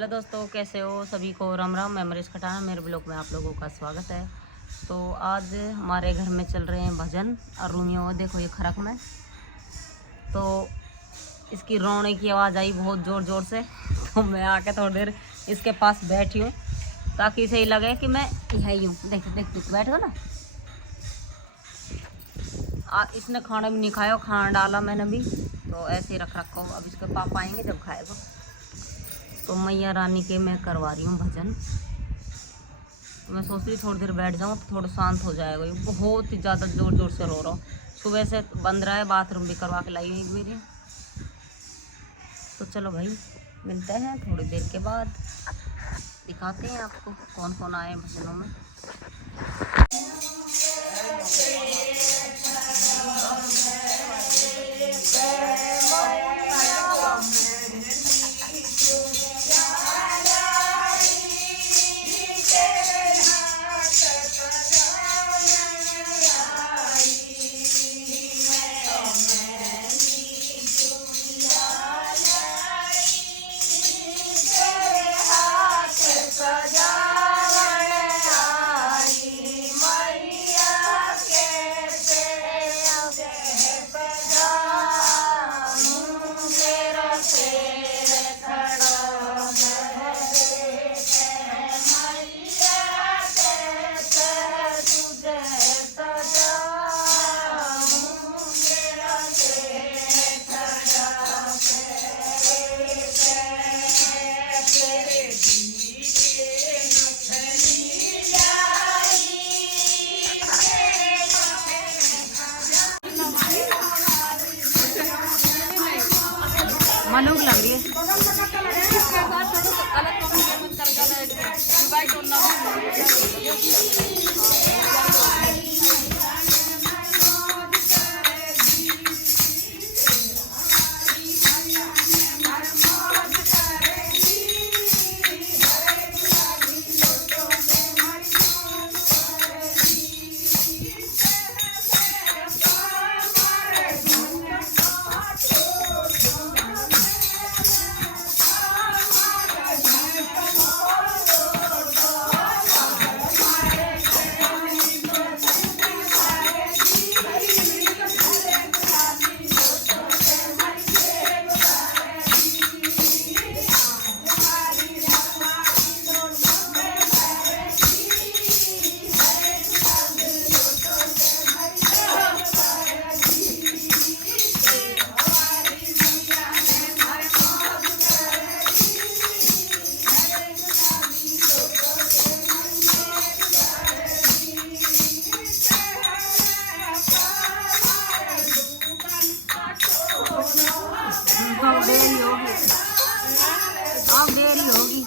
Hello दोस्तों, कैसे हो? सभी को राम राम। मैं मरीज खटाना, मेरे ब्लॉग में आप लोगों का स्वागत है। तो आज हमारे घर में चल रहे हैं भजन और रूमियो देखो ये खरक में, तो इसकी रोने की आवाज़ आई बहुत ज़ोर ज़ोर से। तो मैं आके थोड़ी देर इसके पास बैठी हूँ ताकि इसे ही लगे कि मैं यही हूँ। देख देख देख बैठ गो ना। इसने खाना भी नहीं खाया, खाना डाला मैंने भी, तो ऐसे ही रख रखा हो। अब इसके पापा आएंगे जब खाएगा। तो मैया रानी के मैं करवा रही हूँ भजन। तो मैं सोच रही थोड़ी देर बैठ जाऊँ तो थोड़ा शांत हो जाएगा। ये बहुत ही ज़्यादा ज़ोर ज़ोर से रो रहा हूँ। सुबह से बंद रहा है, बाथरूम भी करवा के लाई हुई एक मेरी। तो चलो भाई, मिलते हैं थोड़ी देर के बाद, दिखाते हैं आपको कौन कौन आए भजनों में। मालूम लग रही है। देरी होगी।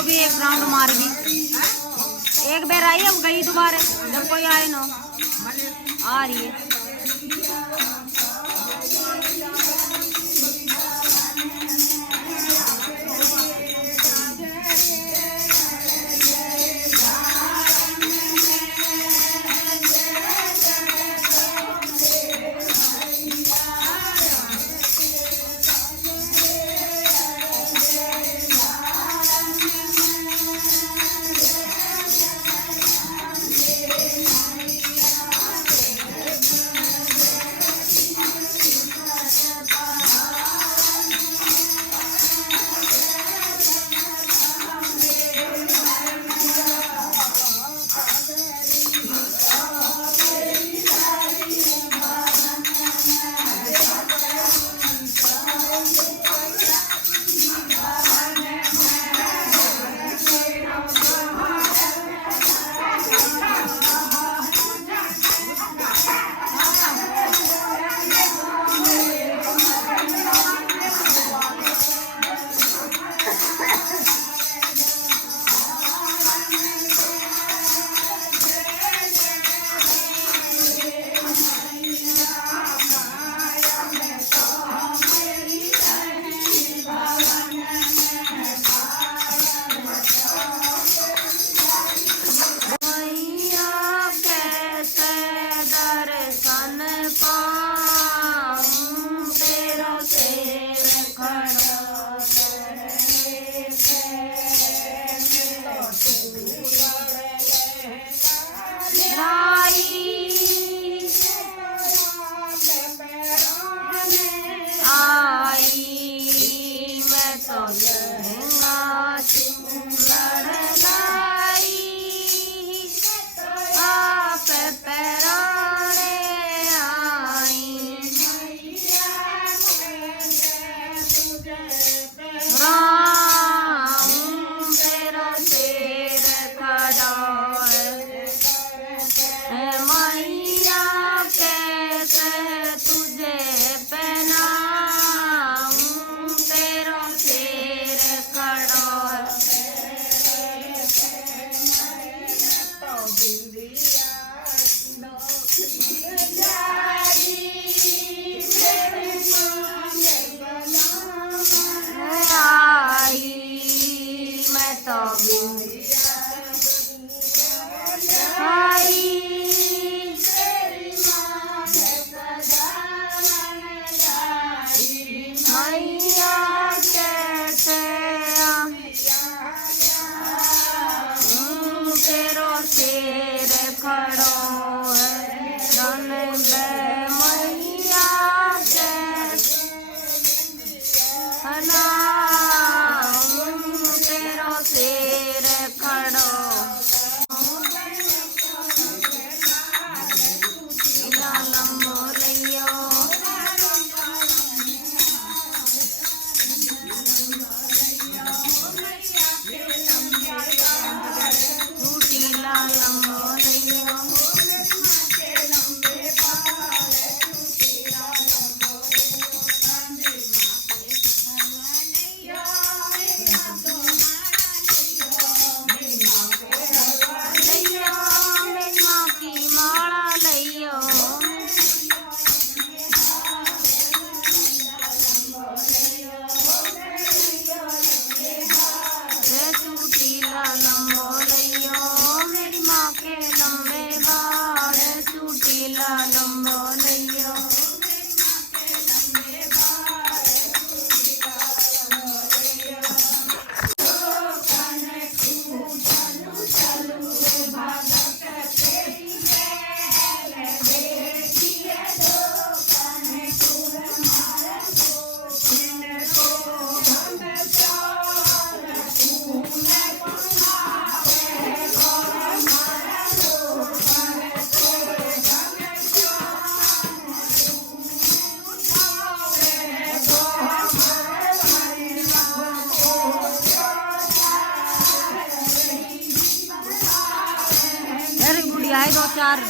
वो भी एक राउंड मार गई, एक बार आई अब गई दोबारा, जब कोई आए ना आ रही है। आए 2-4